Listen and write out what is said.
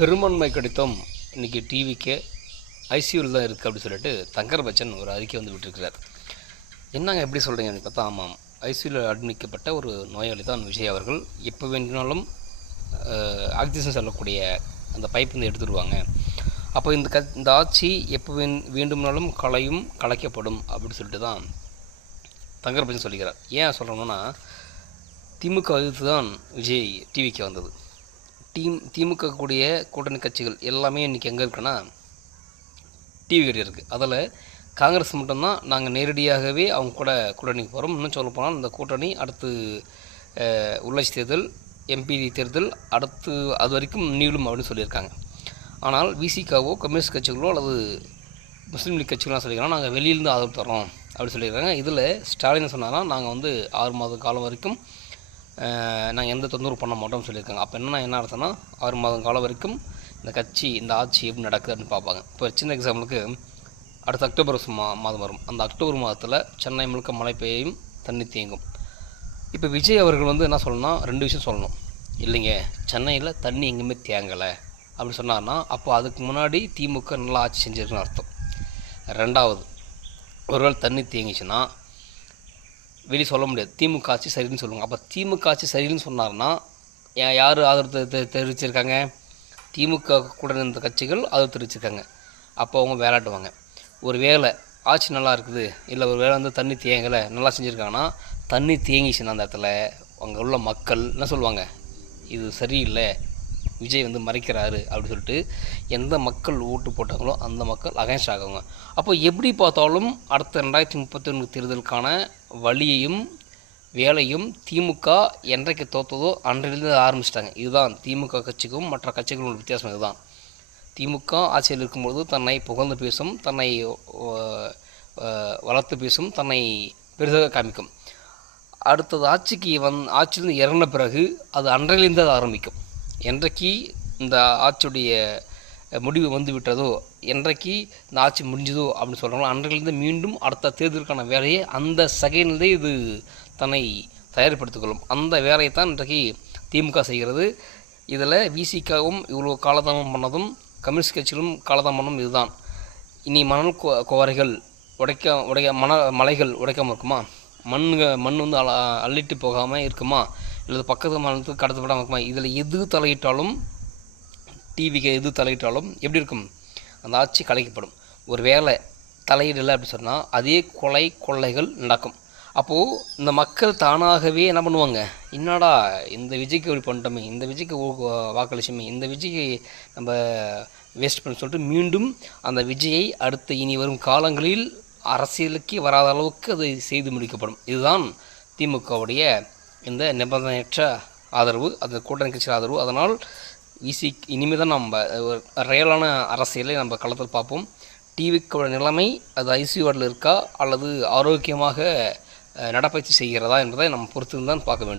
பெரும்பான்மை கிடைத்தும் இன்றைக்கி டிவிக்கு ஐசியூவில் தான் இருக்குது அப்படின்னு சொல்லிட்டு தங்கர் பச்சன் ஒரு அறிக்கை வந்து விட்டுருக்கிறார். என்னங்க எப்படி சொல்கிறீங்க அப்படின்னு பார்த்தா, ஆமாம், ஐசியூவில் அட்மிக்கப்பட்ட ஒரு நோயாளி தான் விஜய் அவர்கள். எப்போ வேண்டினாலும் ஆக்சிஜன் செல்லக்கூடிய அந்த பைப் வந்து எடுத்துடுவாங்க. அப்போ இந்த ஆட்சி எப்போ வேண்டும்னாலும் கலைக்கப்படும் அப்படின்னு சொல்லிட்டு தான் தங்கர் பச்சன் சொல்லிக்கிறார். ஏன் சொல்கிறோம்னா, திமுக எதிர்த்து தான் விஜய் டிவிக்கு வந்தது. திமுக கூடிய கூட்டணி கட்சிகள் எல்லாமே இன்றைக்கி எங்கே இருக்குன்னா டிவி கிட்ட இருக்குது. அதில் காங்கிரஸ் மட்டும்தான் நாங்கள் நேரடியாகவே அவங்க கூட கூட்டணிக்கு போகிறோம். இன்னும் சொல்ல போனால் இந்த கூட்டணி அடுத்து உள்ளாட்சி தேர்தல், எம்பி தேர்தல் அடுத்து அது வரைக்கும் நீளும் அப்படின்னு சொல்லியிருக்காங்க. ஆனால் விசிகாவோ கம்யூனிஸ்ட் கட்சிகளோ அல்லது முஸ்லீம் லீக் கட்சிகள்லாம் சொல்லியிருக்காங்க நாங்கள் வெளியிலேருந்து ஆதரவு தரோம் அப்படின்னு சொல்லியிருக்காங்க. இதில் ஸ்டாலின் சொன்னாங்கன்னா நாங்கள் வந்து 6 மாத காலம் வரைக்கும் நாங்கள் எந்த தொந்தரவு பண்ண மாட்டோம்னு சொல்லியிருக்காங்க. அப்போ என்ன அர்த்தம்னா 6 மாதம் காலம் வரைக்கும் இந்த ஆட்சி எப்படி நடக்குதுன்னு பார்ப்பாங்க. இப்போ சின்ன எக்ஸாம்பிளுக்கு அடுத்த அக்டோபர் மாதம் வரும். அந்த அக்டோபர் மாதத்தில் சென்னை முழுக்க மழை பெய்யும், தண்ணி தேங்கும். இப்போ விஜய் அவர்கள் வந்து என்ன சொல்லணும்னா 2 விஷயம் சொல்லணும். இல்லைங்க, சென்னையில் தண்ணி எங்கேயுமே தேங்கலை அப்படி சொன்னார்னா அப்போ அதுக்கு முன்னாடி திமுக நல்லா ஆட்சி செஞ்சுருக்குன்னு அர்த்தம். 2வது, ஒருவேளை தண்ணி தேங்கிச்சுன்னா வெளியே சொல்ல முடியாது, திமுக ஆட்சி சரின்னு சொல்லுவாங்க. அப்போ திமுக ஆட்சி சரின்னு சொன்னார்னா யார் ஆதரவு தெரிவிச்சிருக்காங்க? திமுக கூட இருந்த கட்சிகள் ஆதரவு தெரிவிச்சிருக்காங்க. அப்போ அவங்க வேலாட்டுவாங்க. ஒரு வேளை ஆட்சி நல்லா இருக்குது, இல்லை ஒரு வேளை வந்து தண்ணி தேங்கலை நல்லா செஞ்சுருக்காங்கன்னா, தண்ணி தேங்கிச்சுன்னா அந்த இடத்துல அங்கே உள்ள மக்கள் என்ன சொல்லுவாங்க? இது சரியில்லை, விஜய் வந்து மறைக்கிறாரு அப்படின்னு சொல்லிட்டு எந்த மக்கள் ஓட்டு போட்டாங்களோ அந்த மக்கள் அகைன்ஸ்ட் ஆகுவாங்க. அப்போ எப்படி பார்த்தாலும் அடுத்த 2031 தேர்தலுக்கான வழியையும் வேலையும் திமுக என்றைக்கு தோற்றதோ அன்றிலிருந்து ஆரம்பிச்சிட்டாங்க. இதுதான் திமுக கட்சிக்கும் மற்ற கட்சிகளோட வித்தியாசம். இதுதான் திமுக ஆட்சியில் இருக்கும்பொழுது தன்னை புகழ்ந்து பேசும், தன்னை வளர்த்து பேசும், தன்னை பெரிதாக காமிக்கும். அடுத்தது ஆட்சியிலிருந்து இறங்கின பிறகு அது அன்றையிலிருந்து அது ஆரம்பிக்கும். என்றைக்கு இந்த ஆட்சியுடைய முடிவு வந்து விட்டதோ, என்றைக்கு இந்த ஆட்சி முடிஞ்சதோ அப்படின்னு சொல்கிறாங்களோ அன்றையிலிருந்து மீண்டும் அடுத்த தேர்தலுக்கான வேலையை அந்த செகண்ட்லேயே இது தன்னை தயார்படுத்திக்கொள்ளும். அந்த வேலையை தான் இன்றைக்கு திமுக செய்கிறது. இதில் விசிகாவும் இவ்வளோ காலதாமம் பண்ணதும், கம்யூனிஸ்ட் கட்சிகளும் காலதாமம் பண்ணதும் இதுதான். இனி மணல் குவாரிகள் மலைகள் உடைக்காமல் இருக்குமா? மண் வந்து அள்ளிட்டு போகாமல் இருக்குமா? இல்லை பக்கத்து மாநிலத்துக்கு கடத்தப்படாமல் இருக்குமா? இதில் எது தலையிட்டாலும், டிவிக்கு எது தலையிட்டாலும் எப்படி இருக்கும்? அந்த ஆட்சி கலைக்கப்படும். ஒரு வேளை தலையிடலை அப்படி சொன்னால் அதே கொள்ளைகள் நடக்கும். அப்போது இந்த மக்கள் தானாகவே என்ன பண்ணுவாங்க? என்னடா இந்த விஜய்க்கு இப்படி பண்ணிட்டோமே, இந்த விஜய்க்கு வாக்களிச்சோமே, இந்த விஜய்க்கு நம்ம வேஸ்ட் பண்ண சொல்லிட்டு மீண்டும் அந்த விஜயை அடுத்த இனி வரும் காலங்களில் அரசியலுக்கு வராத அளவுக்கு அது செய்து முடிக்கப்படும். இதுதான் திமுகவுடைய இந்த நிபந்தனையற்ற ஆதரவு, அந்த கூட்டணி கட்சி ஆதரவு. அதனால் இனிமேல் தான் நம்ம ஒரு ரியலான அரசியலை நம்ம களத்தில் பார்ப்போம். டிவிக்கோட நிலைமை அது ஐசியூ வார்டில் இருக்கா அல்லது ஆரோக்கியமாக நடப்பயிற்சி செய்கிறதா என்பதை நம்ம பொறுத்து தான் பார்க்க வேண்டும்.